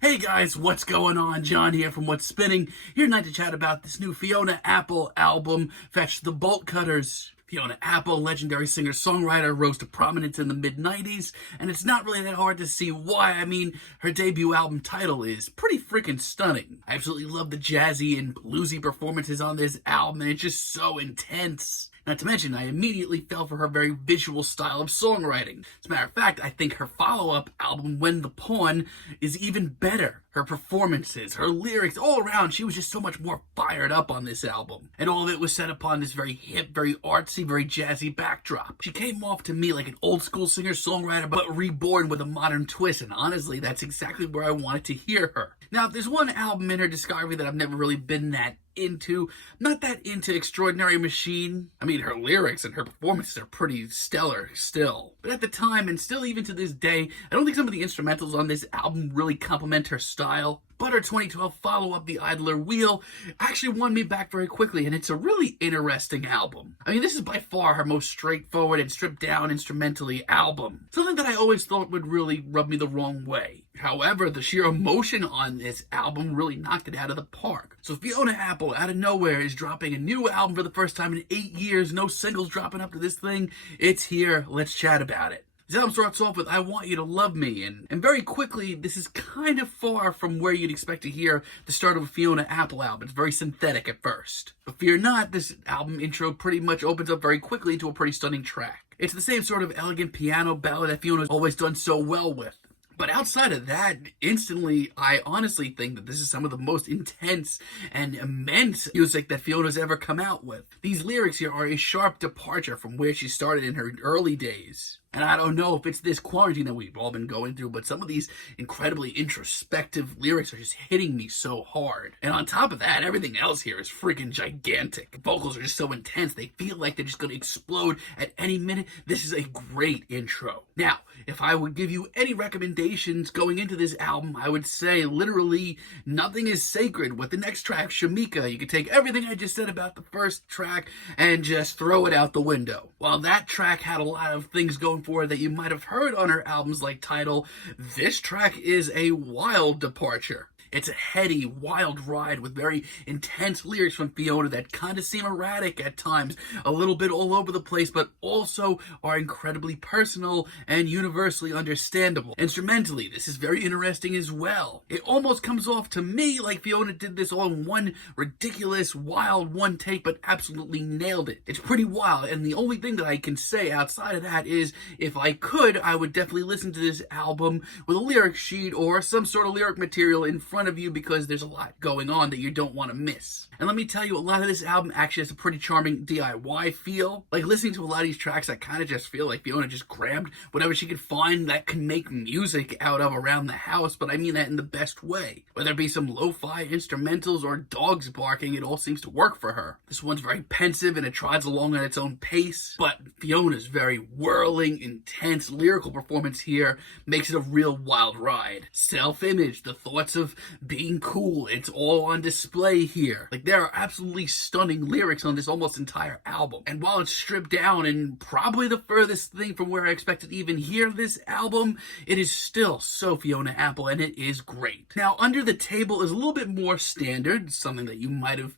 Hey guys, what's going on? John here from What's Spinning, here tonight to chat about this new Fiona Apple album, Fetch the Bolt Cutters. Fiona Apple, legendary singer-songwriter, rose to prominence in the mid-90s, and it's not really that hard to see why. I mean, her debut album title is pretty freaking stunning. I absolutely love the jazzy and bluesy performances on this album, and it's just so intense. Not to mention, I immediately fell for her very visual style of songwriting. As a matter of fact, I think her follow-up album, When the Pawn, is even better. Her performances, her lyrics, all around, she was just so much more fired up on this album. And all of it was set upon this very hip, very artsy, very jazzy backdrop. She came off to me like an old-school singer-songwriter, but reborn with a modern twist, and honestly, that's exactly where I wanted to hear her. Now, if there's one album in her discography that I've never really been that into, not that into Extraordinary Machine. I mean, her lyrics and her performances are pretty stellar still. But at the time, and still even to this day, I don't think some of the instrumentals on this album really complement her style. But her 2012 follow-up, The Idler Wheel, actually won me back very quickly, and it's a really interesting album. I mean, this is by far her most straightforward and stripped-down instrumentally album. Something that I always thought would really rub me the wrong way. However, the sheer emotion on this album really knocked it out of the park. So Fiona Apple, out of nowhere, is dropping a new album for the first time in 8 years. No singles dropping up to this thing. It's here. Let's chat about it. This album starts off with I Want You to Love Me, and very quickly, this is kind of far from where you'd expect to hear the start of a Fiona Apple album. It's very synthetic at first. But fear not, this album intro pretty much opens up very quickly into a pretty stunning track. It's the same sort of elegant piano ballad that Fiona's always done so well with. But outside of that, instantly, I honestly think that this is some of the most intense and immense music that Fiona's ever come out with. These lyrics here are a sharp departure from where she started in her early days. And I don't know if it's this quarantine that we've all been going through, but some of these incredibly introspective lyrics are just hitting me so hard. And on top of that, everything else here is freaking gigantic. The vocals are just so intense, they feel like they're just going to explode at any minute. This is a great intro. Now, if I would give you any recommendations going into this album, I would say literally nothing is sacred. With the next track, Shameika, you could take everything I just said about the first track and just throw it out the window. While that track had a lot of things going for it that you might have heard on her albums like Tidal, this track is a wild departure. It's a heady, wild ride with very intense lyrics from Fiona that kind of seem erratic at times, a little bit all over the place, but also are incredibly personal and universally understandable. Instrumentally, this is very interesting as well. It almost comes off to me like Fiona did this all in one ridiculous, wild one take, but absolutely nailed it. It's pretty wild, and the only thing that I can say outside of that is, if I could, I would definitely listen to this album with a lyric sheet or some sort of lyric material in front of you, because there's a lot going on that you don't want to miss. And let me tell you, a lot of this album actually has a pretty charming DIY feel. Like, listening to a lot of these tracks, I kind of just feel like Fiona just grabbed whatever she could find that can make music out of around the house, but I mean that in the best way. Whether it be some lo-fi instrumentals or dogs barking, it all seems to work for her. This one's very pensive and it trots along at its own pace, but Fiona's very whirling, intense lyrical performance here makes it a real wild ride. Self-image, the thoughts of being cool, it's all on display here. Like, there are absolutely stunning lyrics on this almost entire album. And while it's stripped down and probably the furthest thing from where I expected to even hear this album, it is still so Fiona Apple, and it is great. Now, Under the Table is a little bit more standard, something that you might have,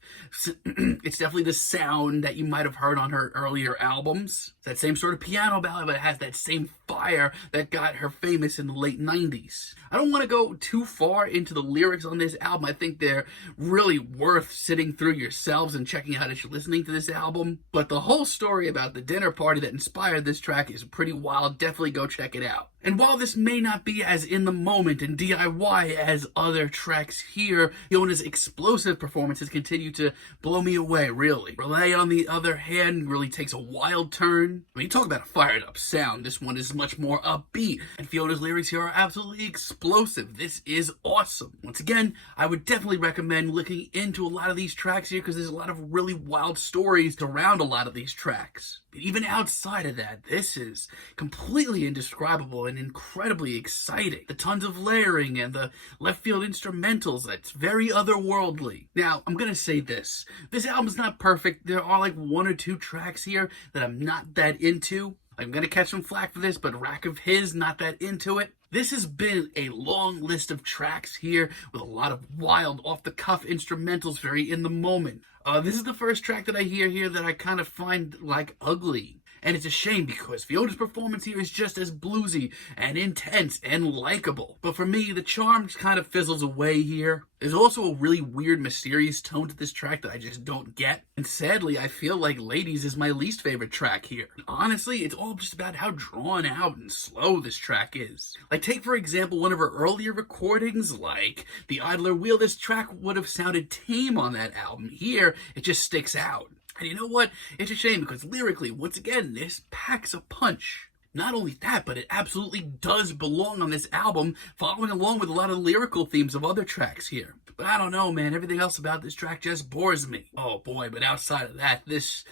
it's definitely the sound that you might have heard on her earlier albums. It's that same sort of piano ballad, but it has that same fire that got her famous in the late 90s. I don't want to go too far into the lyrics on this album. I think they're really worth sitting through yourselves and checking out as you're listening to this album. But the whole story about the dinner party that inspired this track is pretty wild. Definitely go check it out. And while this may not be as in the moment and DIY as other tracks here, Fiona's explosive performances continue to blow me away, really. Relay, on the other hand, really takes a wild turn. I mean, talk about a fired up sound. This one is much more upbeat, and Fiona's lyrics here are absolutely explosive. This is awesome. Once again, I would definitely recommend looking into a lot of these tracks here, because there's a lot of really wild stories around a lot of these tracks. But even outside of that, this is completely indescribable and incredibly exciting. The tons of layering and the left field instrumentals, that's very otherworldly. Now, I'm gonna say this. This album's not perfect. There are like one or two tracks here that I'm not that into. I'm gonna catch some flack for this, but Rack of His, not that into it. This has been a long list of tracks here with a lot of wild, off-the-cuff instrumentals, very in the moment. This is the first track that I hear here that I kind of find, like, ugly. And it's a shame because Fiona's performance here is just as bluesy and intense and likable. But for me, the charm just kind of fizzles away here. There's also a really weird, mysterious tone to this track that I just don't get. And sadly, I feel like Ladies is my least favorite track here. Honestly, it's all just about how drawn out and slow this track is. Like, take for example one of her earlier recordings, like The Idler Wheel. This track would have sounded tame on that album. Here, it just sticks out. And you know what? It's a shame because lyrically, once again, this packs a punch. Not only that, but it absolutely does belong on this album, following along with a lot of lyrical themes of other tracks here. But I don't know, man. Everything else about this track just bores me. Oh boy, but outside of that, this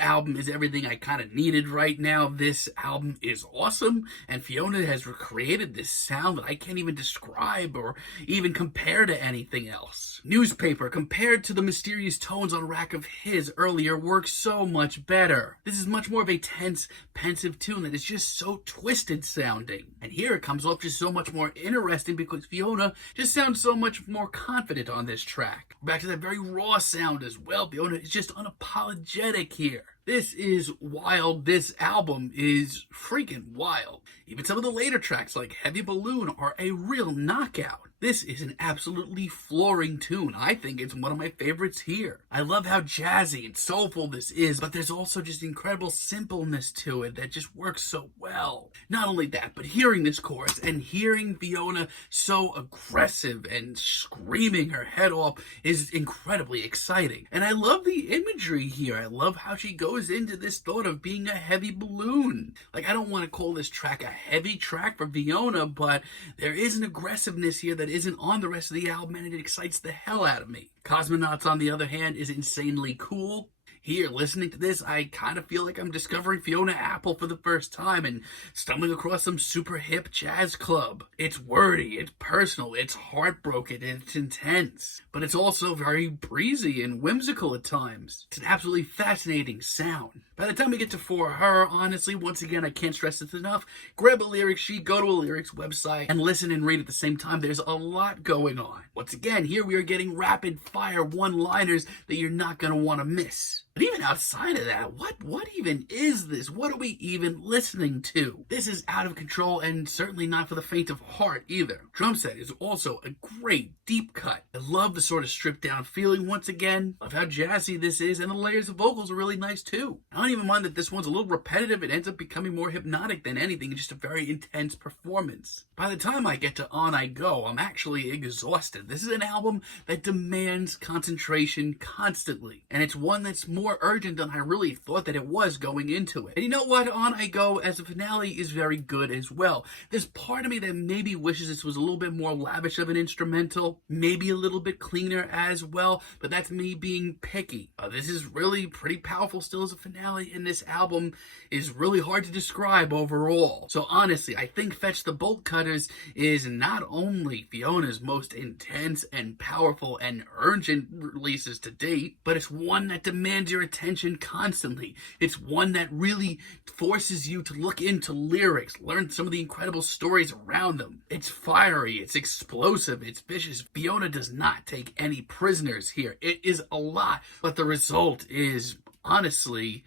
album is everything I kind of needed right now. This album is awesome, and Fiona has recreated this sound that I can't even describe or even compare to anything else. Newspaper, compared to the mysterious tones on Rack of His earlier, works so much better. This is much more of a tense, pensive tune that is just so twisted sounding. And here it comes off just so much more interesting because Fiona just sounds so much more confident on this track. Back to that very raw sound as well. Fiona is just unapologetic here. This is wild. This album is freaking wild. Even some of the later tracks like Heavy Balloon are a real knockout. This is an absolutely flooring tune. I think it's one of my favorites here. I love how jazzy and soulful this is, but there's also just incredible simpleness to it that just works so well. Not only that, but hearing this chorus and hearing Fiona so aggressive and screaming her head off is incredibly exciting. And I love the imagery here. I love how she goes into this thought of being a heavy balloon. Like, I don't want to call this track a heavy track for Fiona, but there is an aggressiveness here that isn't on the rest of the album, and it excites the hell out of me. Cosmonauts, on the other hand, is insanely cool. Here, listening to this, I kind of feel like I'm discovering Fiona Apple for the first time and stumbling across some super hip jazz club. It's wordy, it's personal, it's heartbroken, and it's intense. But it's also very breezy and whimsical at times. It's an absolutely fascinating sound. By the time we get to For Her, honestly, once again, I can't stress this enough, grab a lyric sheet, go to a lyrics website, and listen and read at the same time. There's a lot going on. Once again, here we are getting rapid-fire one-liners that you're not going to want to miss. But even outside of that, what even is this? What are we even listening to? This is out of control and certainly not for the faint of heart either. Drumset is also a great deep cut. I love the sort of stripped down feeling once again. Love how jazzy this is, and the layers of vocals are really nice too. I don't even mind that this one's a little repetitive. It ends up becoming more hypnotic than anything. It's just a very intense performance. By the time I get to On I Go, I'm actually exhausted. This is an album that demands concentration constantly, and it's one that's more urgent than I really thought that it was going into it. And you know what? On I Go as a finale is very good as well. There's part of me that maybe wishes this was a little bit more lavish of an instrumental, maybe a little bit cleaner as well, but that's me being picky. This is really pretty powerful still as a finale, and this album is really hard to describe overall. So honestly, I think Fetch the Bolt Cutters is not only Fiona's most intense and powerful and urgent releases to date, but it's one that demands your attention constantly. It's one that really forces you to look into lyrics, learn some of the incredible stories around them. It's fiery, it's explosive, it's vicious. Fiona does not take any prisoners here. It is a lot, but the result is honestly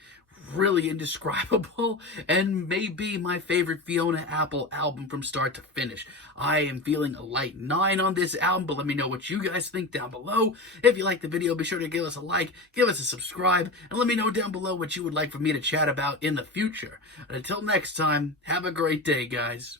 really indescribable and maybe my favorite Fiona Apple album from start to finish. I am feeling a light 9 on this album, but let me know what you guys think down below. If you like the video, be sure to give us a like, give us a subscribe, and let me know down below what you would like for me to chat about in the future. And until next time, have a great day, guys.